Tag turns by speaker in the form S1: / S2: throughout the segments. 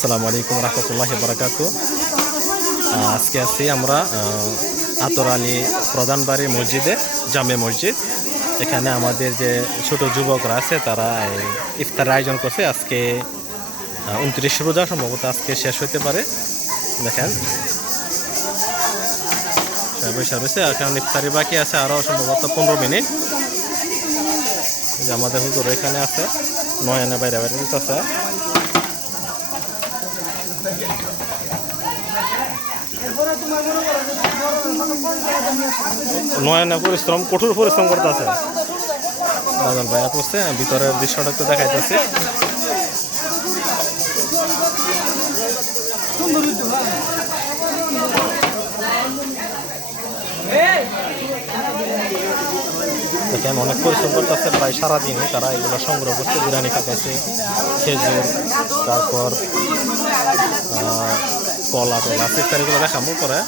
S1: আসসালামু আলাইকুম রহমতুল্লাহ বারাকাত আজকে আছি আমরা আতর আলী প্রধান বাড়ি মসজিদে, জামে মসজিদ। এখানে আমাদের যে ছোট যুবকরা আছে, তারা ইফতার আয়োজন করছে। আজকে উনত্রিশ রোজা, সম্ভবত আজকে শেষ হতে পারে। দেখেন। রয়েছে এখন ইফতারি বাকি আছে আরও সম্ভবত পনেরো মিনিট। যে আমাদের হুজুর এখানে আছে, নয়নে বাইরে বাইরে আছে। নয়নে পরিশ্রম, কঠোর পরিশ্রম করতেছে। বাদল ভাইয়া করছে ভিতরের দৃশ্যটা একটু দেখাইতেছি। দেখেন, অনেক পরিশ্রম করতেছে, প্রায় সারাদিনই তারা এগুলো সংগ্রহ করছে খাইতেছে, খেজুর, তারপর কলা টলা ইত্যাদি এগুলো দেখাবো পরে।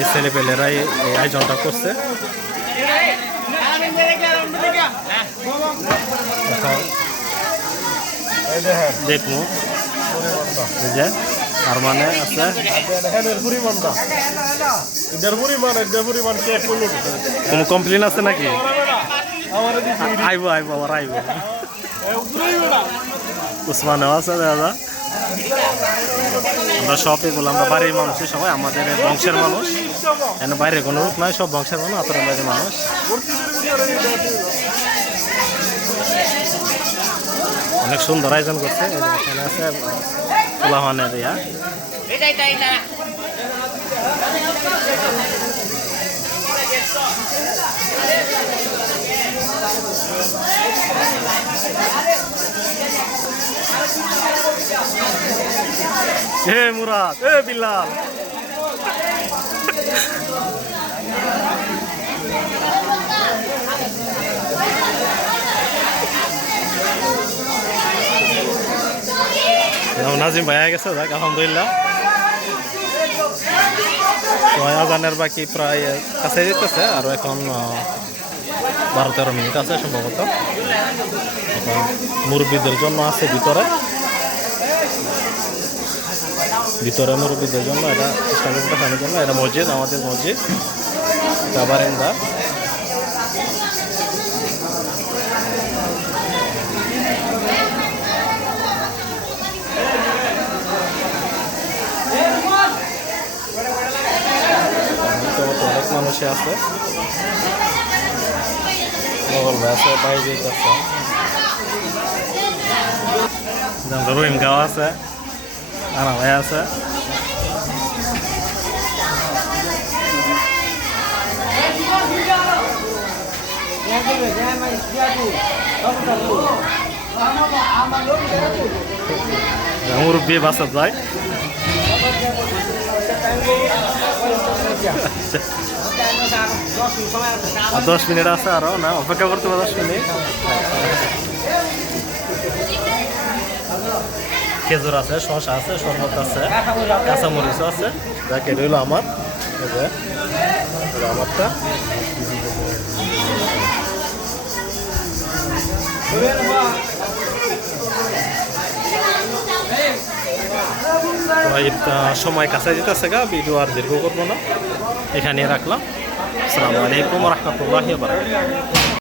S1: এই ছেলেপেলেরাই এই আয়োজনটা করছে। দেখব যে তার মানে আছে। কোনো কমপ্লেন আছে নাকি? আইব আইব আবার আইব। উসমানেও আছে দাদা। আমরা সব এগুলো আমরা বাড়ির মানুষই সবাই, আমাদের বংশের মানুষ। এখানে বাইরে কোনো রূপ নাই, সব বংশের মানুষ আতরের বাড়ির মানুষ। অনেক সুন্দর আয়োজন করছে এখানে আছে ফুলাহানের ইয়া।
S2: এটা এটা
S1: হে মুরাদ এ বিল্লাল। নাম নাজিম ভাইয়া গেছে দেখ আলহামদুলিল্লাহ। আজানের বাকি প্রায় কাছে যেতেছে, আর এখন বারো তেরো মিনিট আছে সম্ভবত। এখন মুরব্বীদের জন্য আছে ভিতরে। ভিতরে মুরব্বীদের জন্য এটা ইসলামিক দেখানোর জন্য এটা মসজিদ, আমাদের মসজিদ এটা বারেন্দা মোটামুটি অনেক মানুষই আছে। মোগল আছে বাইজিৎ আছে। রহিম গাঁও আছে। আনা ভাই আছে মুরব্বী বাসাত যায় আর দশ মিনিট আছে আরও না অপেক্ষা করতে হবে দশ মিনিট খেজুর আছে, শসা আছে, শরবত আছে, কাঁচামরিচ আছে। যাকে রইল আমার। আমারটা। সময় কাছে যেতেছে গা, ভিডিও আর দীর্ঘ করব না। এখানে রাখলাম। আসসালামু আলাইকুম রহমতুল্লাহ বারকাতুহু।